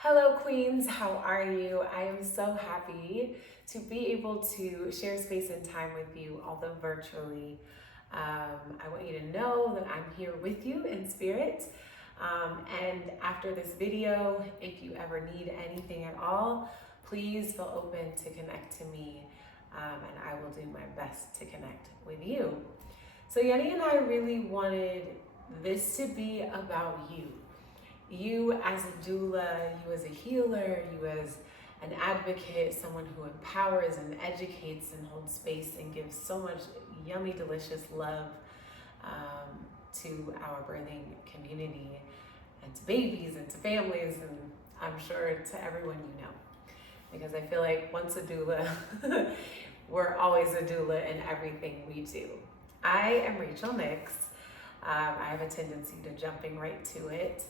Hello Queens, how are you? I am so happy to be able to share space and time with you, although virtually. I want you to know that I'm here with you in spirit. And after this video, if you ever need anything at all, please feel open to connect to me, and I will do my best to connect with you. So Yenny and I really wanted this to be about you. You as a doula, you as a healer, you as an advocate, someone who empowers and educates and holds space and gives so much yummy, delicious love to our birthing community and to babies and to families, and I'm sure to everyone you know. Because I feel like once a doula, we're always a doula in everything we do. I am Rachel Nix. I have a tendency to jumping right to it.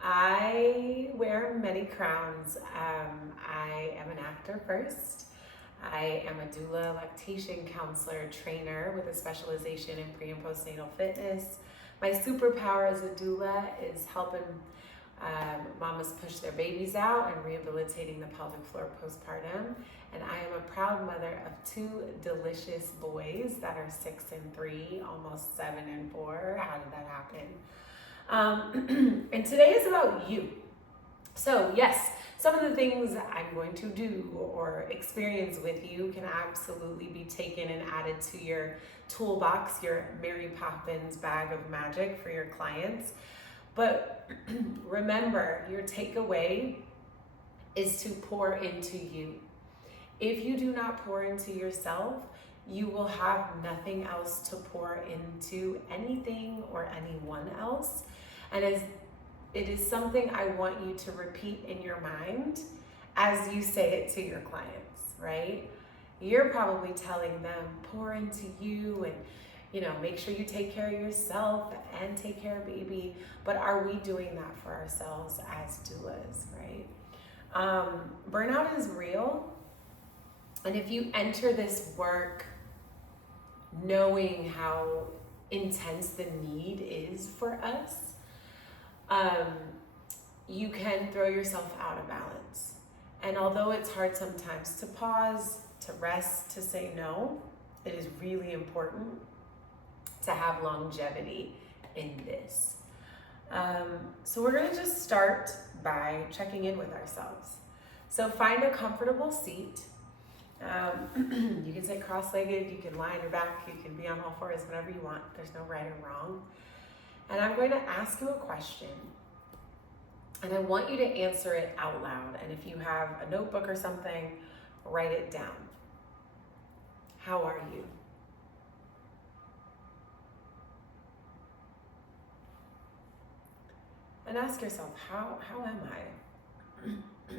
I wear many crowns. I am an actor first. I am a doula, lactation counselor, trainer with a specialization in pre and postnatal fitness. My superpower as a doula is helping mamas push their babies out and rehabilitating the pelvic floor postpartum. And I am a proud mother of two delicious boys that are 6 and 3, almost 7 and 4. How did that happen? And today is about you. So yes, some of the things I'm going to do or experience with you can absolutely be taken and added to your toolbox, your Mary Poppins bag of magic for your clients. But remember, your takeaway is to pour into you. If you do not pour into yourself, you will have nothing else to pour into anything or anyone else. And as it is something I want you to repeat in your mind as you say it to your clients, right? You're probably telling them, pour into you and, make sure you take care of yourself and take care of baby. But are we doing that for ourselves as doulas, right? Burnout is real. And if you enter this work knowing how intense the need is for us, you can throw yourself out of balance. And although it's hard sometimes to pause, to rest, to say no, it is really important to have longevity in this. So we're gonna just start by checking in with ourselves. So find a comfortable seat. You can sit cross-legged, you can lie on your back, you can be on all fours, whatever you want. There's no right or wrong. And I'm going to ask you a question, and I want you to answer it out loud. And if you have a notebook or something, write it down. How are you? And ask yourself, how am I?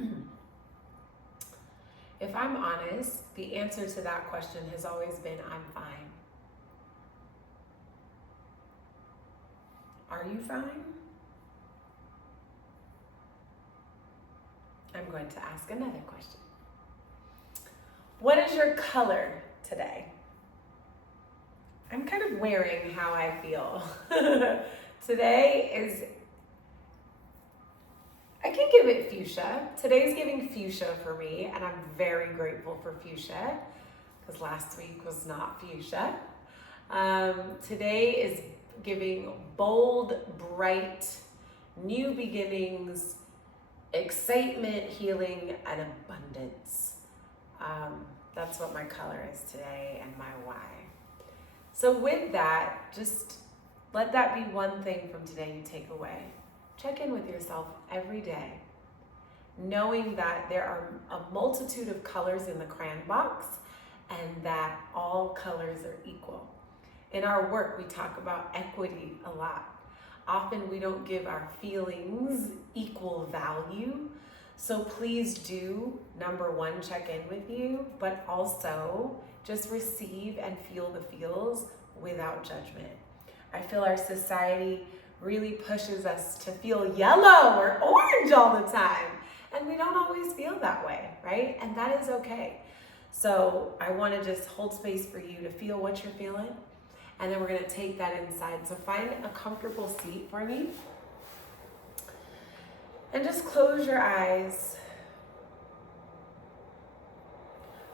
If I'm honest, the answer to that question has always been, I'm fine. Are you fine? I'm going to ask another question. What is your color today? I'm kind of wearing how I feel. Today is, I can give it fuchsia. Today's giving fuchsia for me, and I'm very grateful for fuchsia because last week was not fuchsia. Today is giving bold, bright, new beginnings, excitement, healing, and abundance. That's what my color is today and my why. So with that, just let that be one thing from today you take away. Check in with yourself every day, knowing that there are a multitude of colors in the crayon box and that all colors are equal. In our work, we talk about equity a lot. Often we don't give our feelings equal value. So please do, number one, check in with you, but also just receive and feel the feels without judgment. I feel our society really pushes us to feel yellow or orange all the time. And we don't always feel that way, right? And that is okay. So I want to just hold space for you to feel what you're feeling. And then we're going to take that inside. So find a comfortable seat for me. And just close your eyes.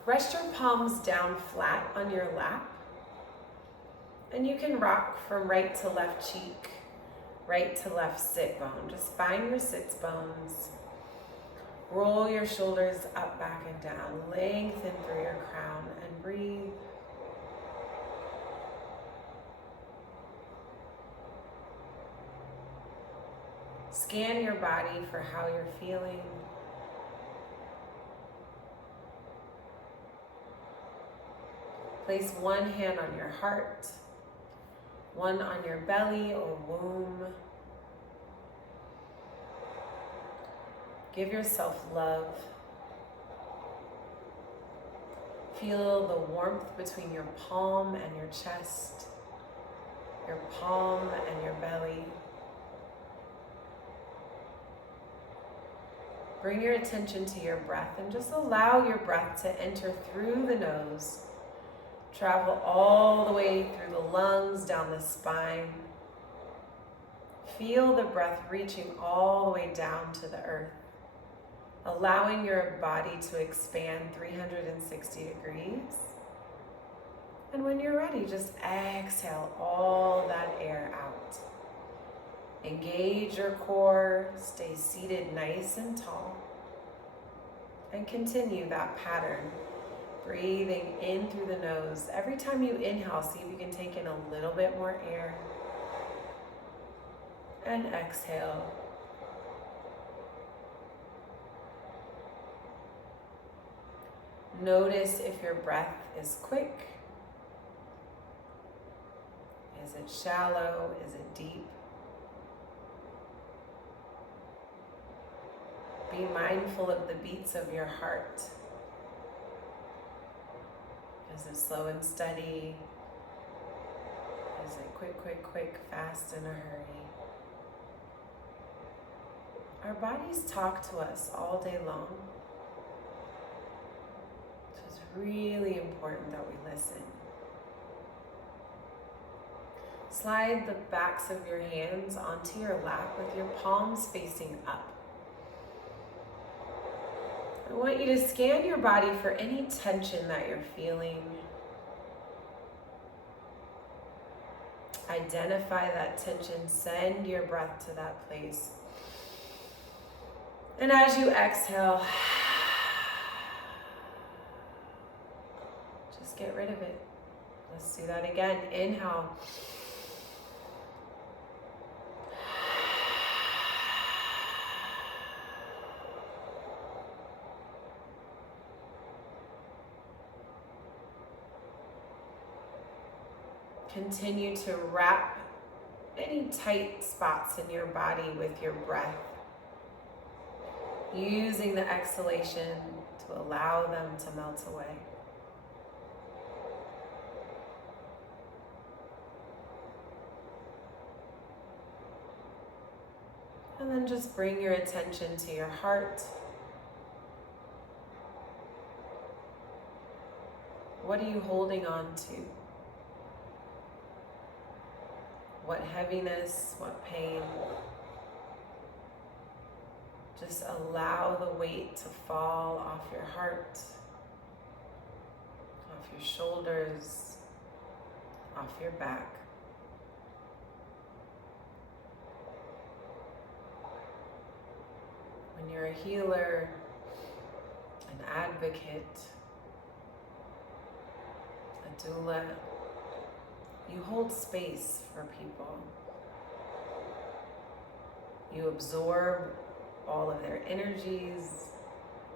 Rest your palms down flat on your lap. And you can rock from right to left cheek, right to left sit bone. Just find your sits bones. Roll your shoulders up, back, and down. Lengthen through your crown and breathe. Scan your body for how you're feeling. Place one hand on your heart, one on your belly or womb. Give yourself love. Feel the warmth between your palm and your chest, your palm and your belly. Bring your attention to your breath and just allow your breath to enter through the nose, travel all the way through the lungs, down the spine. Feel the breath reaching all the way down to the earth, allowing your body to expand 360 degrees. And when you're ready, just exhale all that air out. Engage your core, stay seated nice and tall, and continue that pattern. Breathing in through the nose. Every time you inhale, see if you can take in a little bit more air. And exhale. Notice if your breath is quick. Is it shallow? Is it deep? Be mindful of the beats of your heart. Is it slow and steady? Is it quick, quick, quick, fast in a hurry? Our bodies talk to us all day long. So it's really important that we listen. Slide the backs of your hands onto your lap with your palms facing up. I want you to scan your body for any tension that you're feeling. Identify that tension, send your breath to that place. And as you exhale, just get rid of it. Let's do that again. Inhale. Continue to wrap any tight spots in your body with your breath, using the exhalation to allow them to melt away. And then just bring your attention to your heart. What are you holding on to? What heaviness, what pain? Just allow the weight to fall off your heart, off your shoulders, off your back. When you're a healer, an advocate, a doula, you hold space for people. You absorb all of their energies,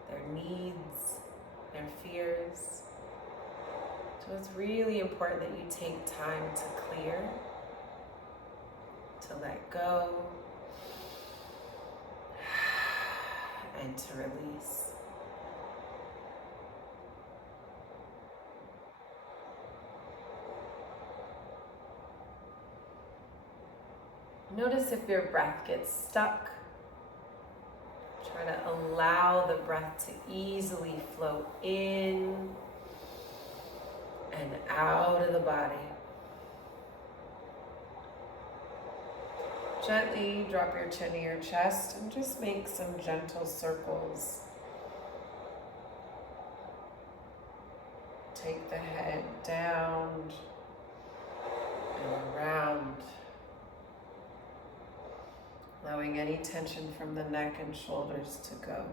their needs, their fears. So it's really important that you take time to clear, to let go, and to release. Notice if your breath gets stuck. Try to allow the breath to easily flow in and out of the body. Gently drop your chin to your chest and just make some gentle circles. Take the head down and around, allowing any tension from the neck and shoulders to go.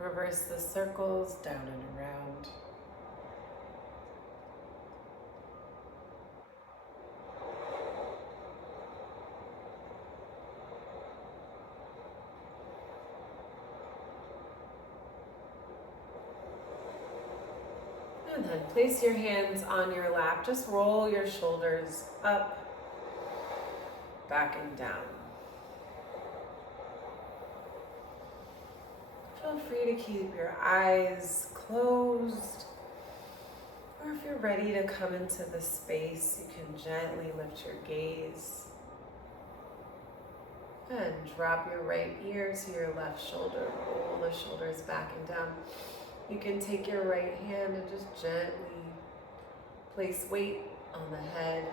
Reverse the circles down and around. And then place your hands on your lap. Just roll your shoulders up, back and down. Feel free to keep your eyes closed. Or if you're ready to come into the space, you can gently lift your gaze. And drop your right ear to your left shoulder. Roll the shoulders back and down. You can take your right hand and just gently place weight on the head.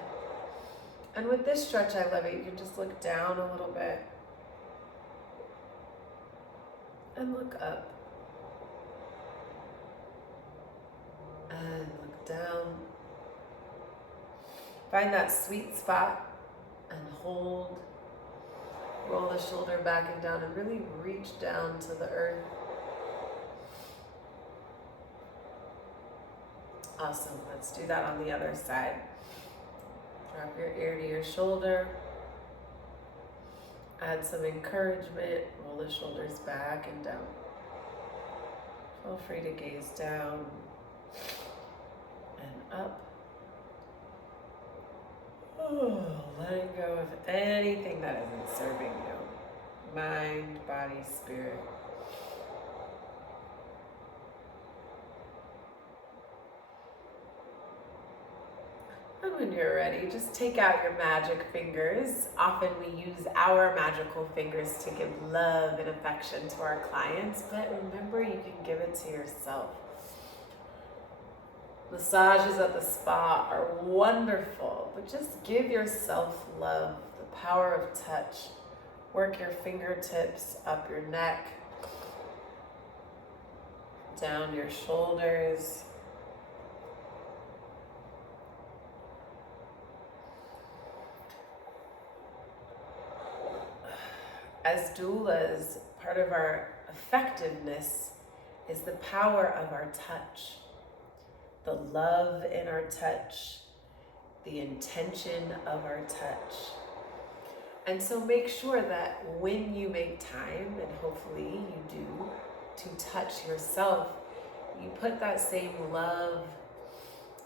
And with this stretch, I love it. You can just look down a little bit and look up and look down. Find that sweet spot and hold. Roll the shoulder back and down and really reach down to the earth. Awesome. Let's do that on the other side. Drop your ear to your shoulder. Add some encouragement. Roll the shoulders back and down. Feel free to gaze down and up. Oh, letting go of anything that isn't serving you. Mind, body, spirit. And when you're ready, just take out your magic fingers. Often we use our magical fingers to give love and affection to our clients, but remember you can give it to yourself. Massages at the spa are wonderful, but just give yourself love, the power of touch. Work your fingertips up your neck, down your shoulders. As doulas, part of our effectiveness is the power of our touch, the love in our touch, the intention of our touch. And so make sure that when you make time, and hopefully you do, to touch yourself, you put that same love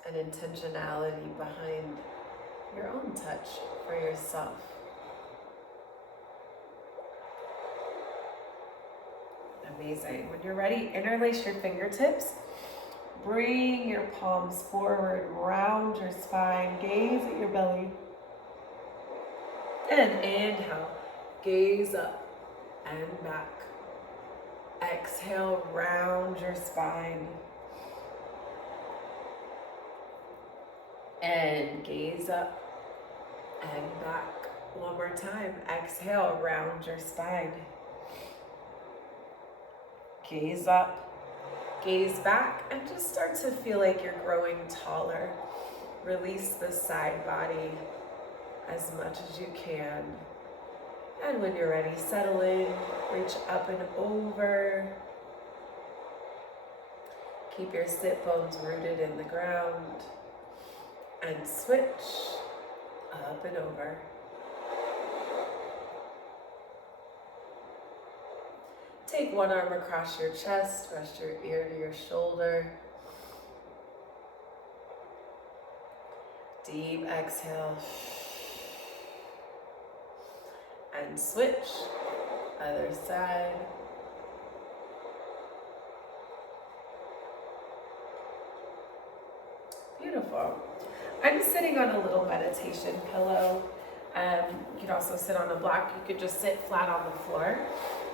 and intentionality behind your own touch for yourself. Amazing. When you're ready, interlace your fingertips. Bring your palms forward, round your spine, gaze at your belly. And inhale, gaze up and back. Exhale, round your spine. And gaze up and back. One more time. Exhale, round your spine. Gaze up, gaze back, and just start to feel like you're growing taller. Release the side body as much as you can. And when you're ready, settle in, reach up and over. Keep your sit bones rooted in the ground. And switch up and over. Take one arm across your chest, rest your ear to your shoulder. Deep exhale. And switch, other side. Beautiful. I'm sitting on a little meditation pillow. You could also sit on a block. You could just sit flat on the floor.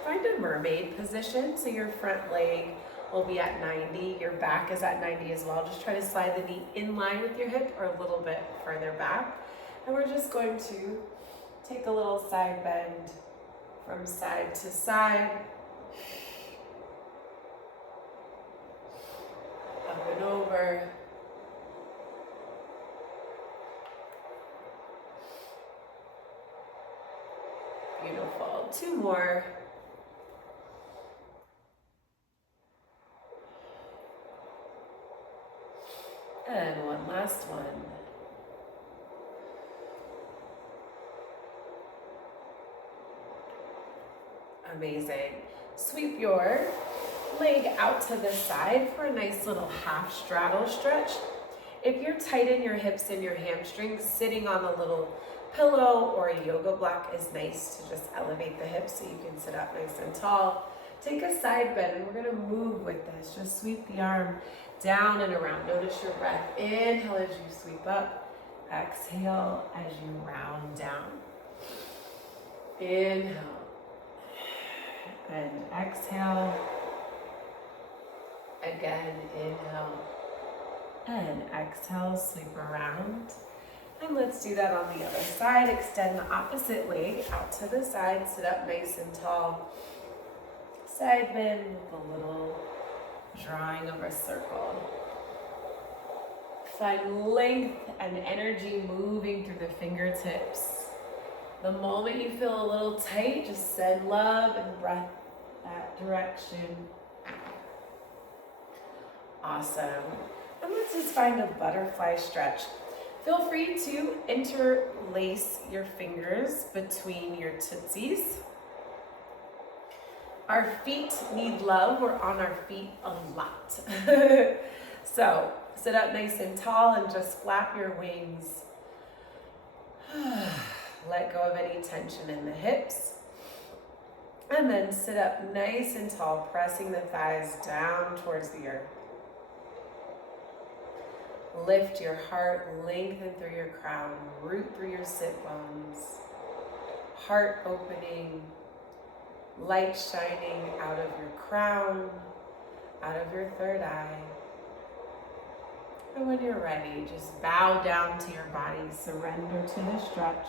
Find a mermaid position, so your front leg will be at 90, your back is at 90 as well. Just try to slide the knee in line with your hip or a little bit further back. And we're just going to Take a little side bend from side to side. Up and over. Beautiful. 2 more. And one last one. Amazing. Sweep your leg out to the side for a nice little half straddle stretch. If you're tight in your hips and your hamstrings, sitting on a little pillow or a yoga block is nice to just elevate the hips so you can sit up nice and tall. Take a side bend and we're gonna move with this. Just sweep the arm down and around. Notice your breath. Inhale as you sweep up. Exhale as you round down. Inhale. And exhale. Again, inhale. And exhale, sweep around. And let's do that on the other side. Extend the opposite leg out to the side. Sit up nice and tall. Side bend with a little drawing of a circle. Find length and energy moving through the fingertips. The moment you feel a little tight, just send love and breath that direction. Awesome. And let's just find a butterfly stretch. Feel free to interlace your fingers between your tootsies. Our feet need love. We're on our feet a lot. So sit up nice and tall and just flap your wings. Let go of any tension in the hips. And then sit up nice and tall, pressing the thighs down towards the earth. Lift your heart, lengthen through your crown, root through your sit bones. Heart opening, light shining out of your crown, out of your third eye. And when you're ready, just bow down to your body, surrender to the stretch,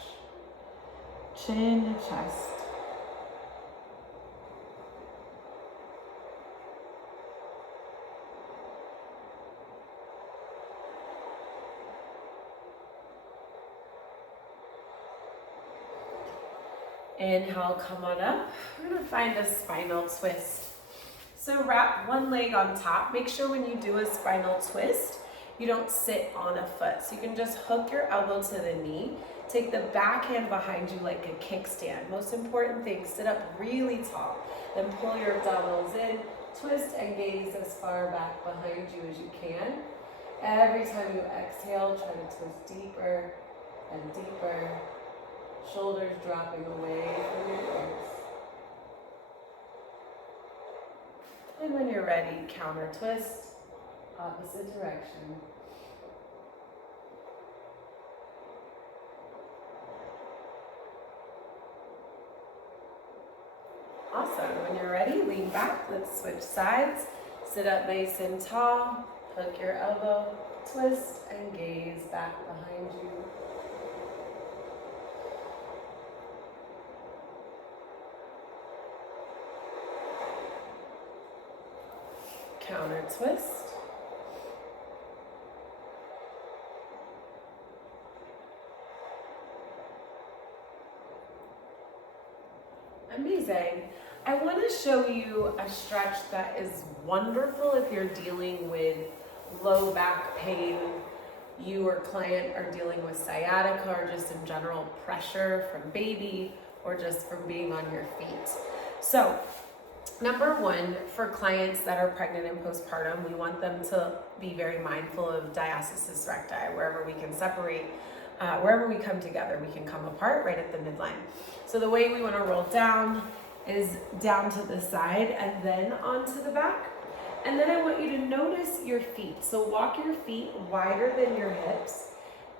chin to chest. Inhale, come on up. We're gonna find a spinal twist. So wrap one leg on top. Make sure when you do a spinal twist, you don't sit on a foot. So you can just hook your elbow to the knee. Take the back hand behind you like a kickstand. Most important thing, sit up really tall. Then pull your abdominals in, twist and gaze as far back behind you as you can. Every time you exhale, try to twist deeper and deeper. Shoulders dropping away from your ears. And when you're ready, counter twist, opposite direction. Awesome. When you're ready, lean back. Let's switch sides. Sit up nice and tall. Hook your elbow, twist, and gaze back behind you. Counter twist. Amazing. I want to show you a stretch that is wonderful if you're dealing with low back pain, you or client are dealing with sciatica or just in general pressure from baby or just from being on your feet. So number one, for clients that are pregnant and postpartum, we want them to be very mindful of diastasis recti. Wherever we can separate, wherever we come together, we can come apart right at the midline. So the way we want to roll down is down to the side and then onto the back. And then I want you to notice your feet. So walk your feet wider than your hips.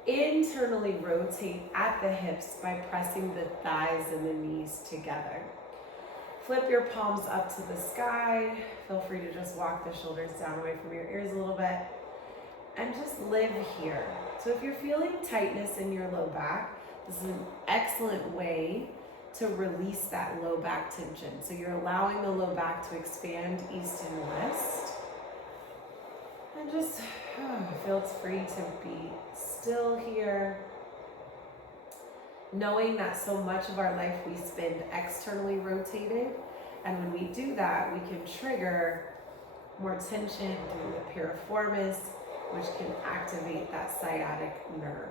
Internally rotate at the hips by pressing the thighs and the knees together. Flip your palms up to the sky. Feel free to just walk the shoulders down away from your ears a little bit. And just live here. So if you're feeling tightness in your low back, This is an excellent way to release that low back tension. So you're allowing the low back to expand east and west. And just feel it's free to be still here. Knowing that so much of our life we spend externally rotated. And when we do that, we can trigger more tension through the piriformis, which can activate that sciatic nerve.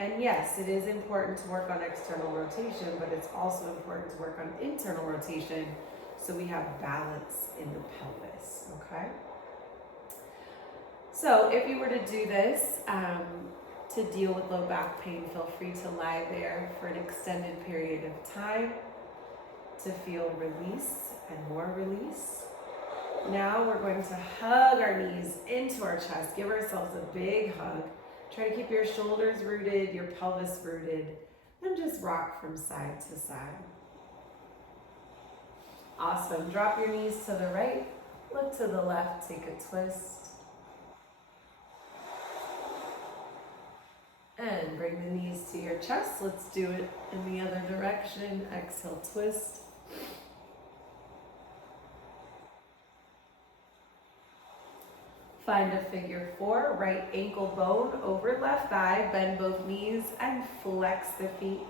And yes, it is important to work on external rotation, but it's also important to work on internal rotation so we have balance in the pelvis, okay? So if you were to do this to deal with low back pain, feel free to lie there for an extended period of time to feel release and more release. Now we're going to hug our knees into our chest, give ourselves a big hug. Try to keep your shoulders rooted, your pelvis rooted, and just rock from side to side. Awesome. Drop your knees to the right, look to the left, take a twist. And bring the knees to your chest. Let's do it in the other direction. Exhale, twist. Find a figure four, right ankle bone over left thigh, bend both knees and flex the feet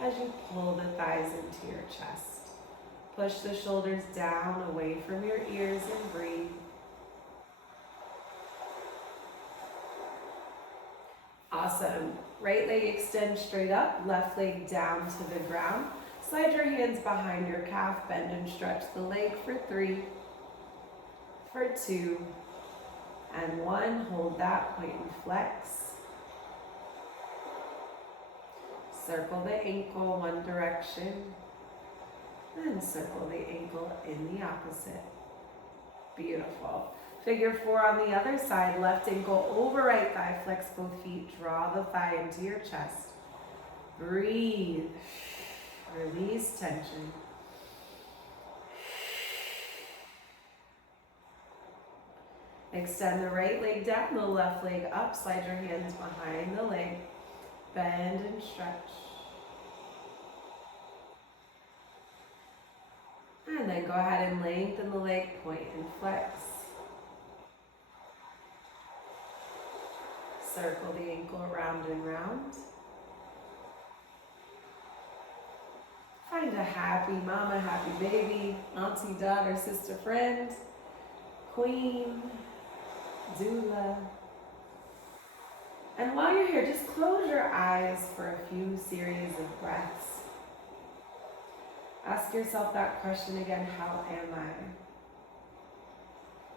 as you pull the thighs into your chest. Push the shoulders down away from your ears and breathe. Awesome. Right leg extend straight up, left leg down to the ground. Slide your hands behind your calf, bend and stretch the leg for 3, for 2, and 1. Hold that point and flex. Circle the ankle one direction, and circle the ankle in the opposite. Beautiful. Figure four on the other side, left ankle over right thigh, flex both feet, draw the thigh into your chest. Breathe, release tension. Extend the right leg down, the left leg up, slide your hands behind the leg, bend and stretch. And then go ahead and lengthen the leg, point and flex. Circle the ankle round and round. Find a happy mama, happy baby, auntie, daughter, sister, friend, queen, doula. And while you're here, just close your eyes for a few series of breaths. Ask yourself that question again, how am I?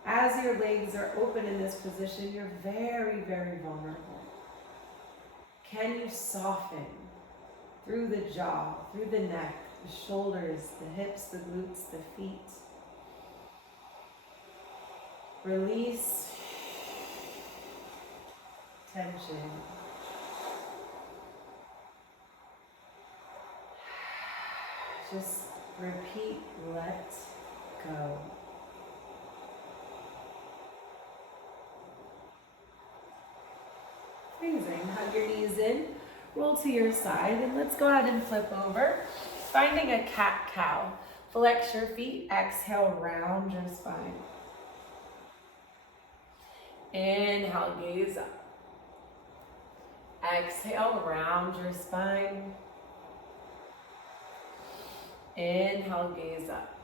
As your legs are open in this position, you're very, very vulnerable. Can you soften through the jaw, through the neck, the shoulders, the hips, the glutes, the feet? Release tension. Just repeat, let go. Amazing. Hug your knees in, roll to your side, and let's go ahead and flip over. Finding a cat-cow. Flex your feet, exhale, round your spine. Inhale, gaze up. Exhale, round your spine. Inhale, gaze up.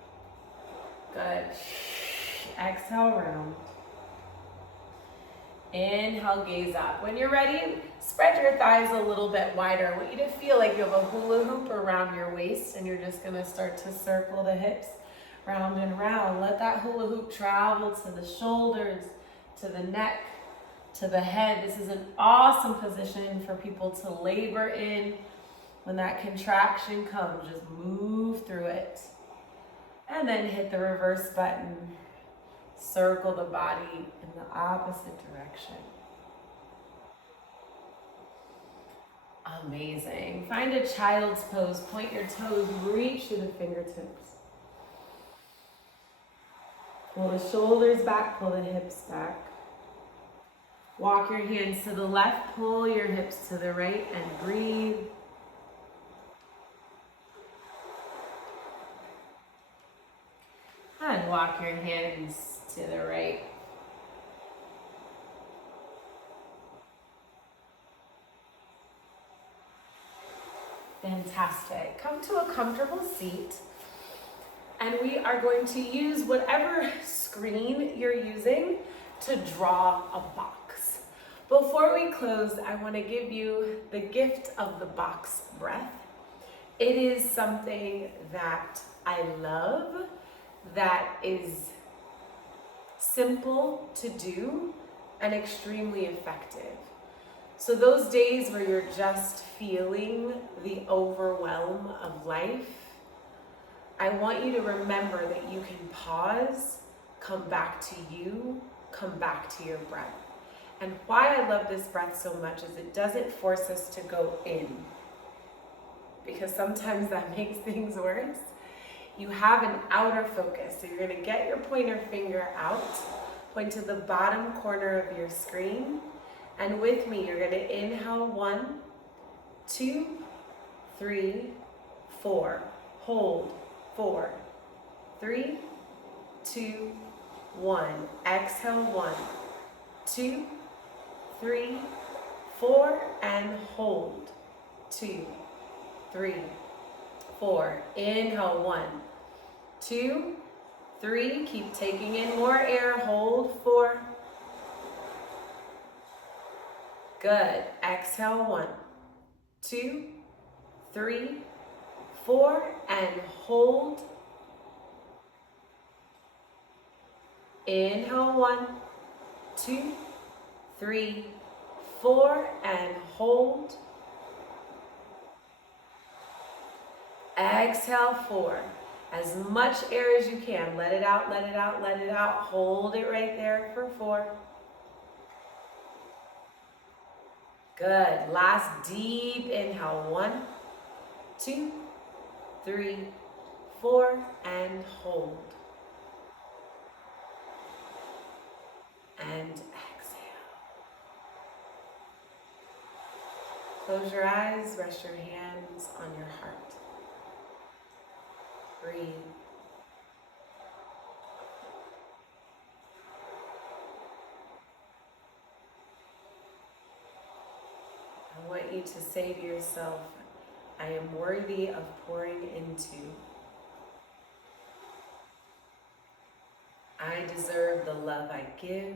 Good. Exhale, round. Inhale, gaze up. When you're ready, spread your thighs a little bit wider. I want you to feel like you have a hula hoop around your waist, and you're just going to start to circle the hips round and round. Let that hula hoop travel to the shoulders, to the neck, to the head. This is an awesome position for people to labor in. When that contraction comes, just move through it. And then hit the reverse button. Circle the body in the opposite direction. Amazing. Find a child's pose. Point your toes, reach to the fingertips. Pull the shoulders back, pull the hips back. Walk your hands to the left, pull your hips to the right, and breathe. And walk your hands to the right. Fantastic. Come to a comfortable seat. And we are going to use whatever screen you're using to draw a box. Before we close, I want to give you the gift of the box breath. It is something that I love, that is simple to do and extremely effective. So those days where you're just feeling the overwhelm of life, I want you to remember that you can pause, come back to you, come back to your breath. And why I love this breath so much is it doesn't force us to go in, because sometimes that makes things worse. You have an outer focus. So you're going to get your pointer finger out, point to the bottom corner of your screen, and with me, you're going to inhale 1, 2, 3, 4. Hold 4, 3, 2, 1. Exhale 1, 2, 3, 4, and hold 2, 3, 4. Inhale 1, 2, 3. Keep taking in more air. Hold 4. Good. Exhale 1, 2, 3, 4, and hold. Inhale 1, 2, 3, 4, and hold. Exhale 4. As much air as you can. Let it out, let it out, let it out. Hold it right there for 4. Good. Last deep inhale. 1, 2, 3, 4, and hold. And exhale. Close your eyes, rest your hands on your heart. Breathe. I want you to say to yourself, I am worthy of pouring into. I deserve the love I give.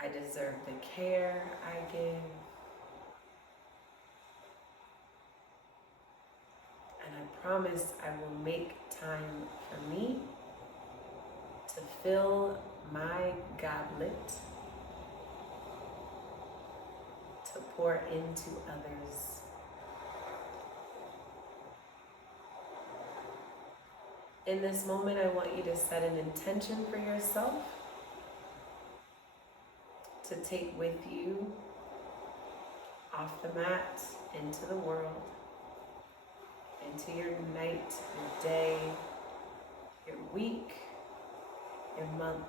I deserve the care I give. And I promise I will make time for me to fill my goblet to pour into others. In this moment, I want you to set an intention for yourself to take with you off the mat into the world, into your night, your day, your week, your month.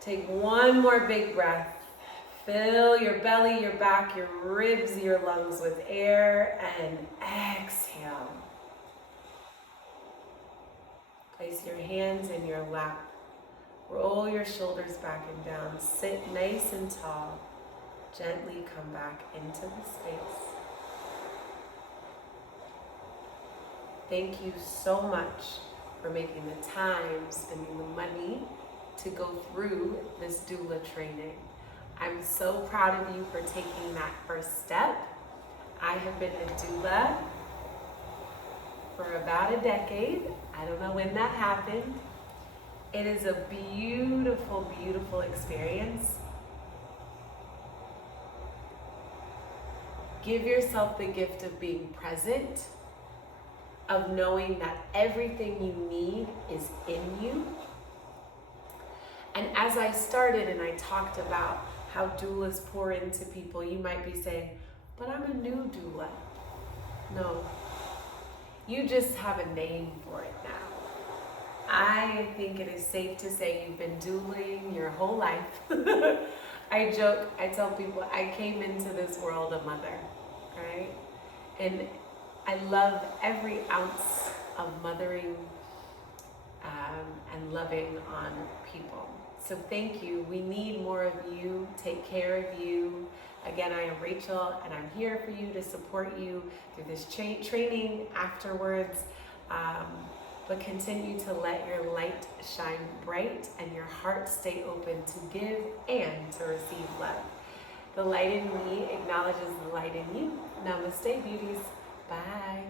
Take one more big breath. Fill your belly, your back, your ribs, your lungs with air, and exhale. Place your hands in your lap. Roll your shoulders back and down. Sit nice and tall. Gently come back into the space. Thank you so much for making the time, spending the money to go through this doula training. I'm so proud of you for taking that first step. I have been a doula for about a decade. I don't know when that happened. It is a beautiful, beautiful experience. Give yourself the gift of being present, of knowing that everything you need is in you. And as I started and I talked about how doulas pour into people, you might be saying, but I'm a new doula. No, you just have a name for it now. I think it is safe to say you've been doulaing your whole life. I joke, I tell people I came into this world a mother, right? And I love every ounce of mothering and loving on people. So thank you. We need more of you. Take care of you. Again, I am Rachel, and I'm here for you to support you through this training afterwards. But continue to let your light shine bright and your heart stay open to give and to receive love. The light in me acknowledges the light in you. Namaste, beauties. Bye.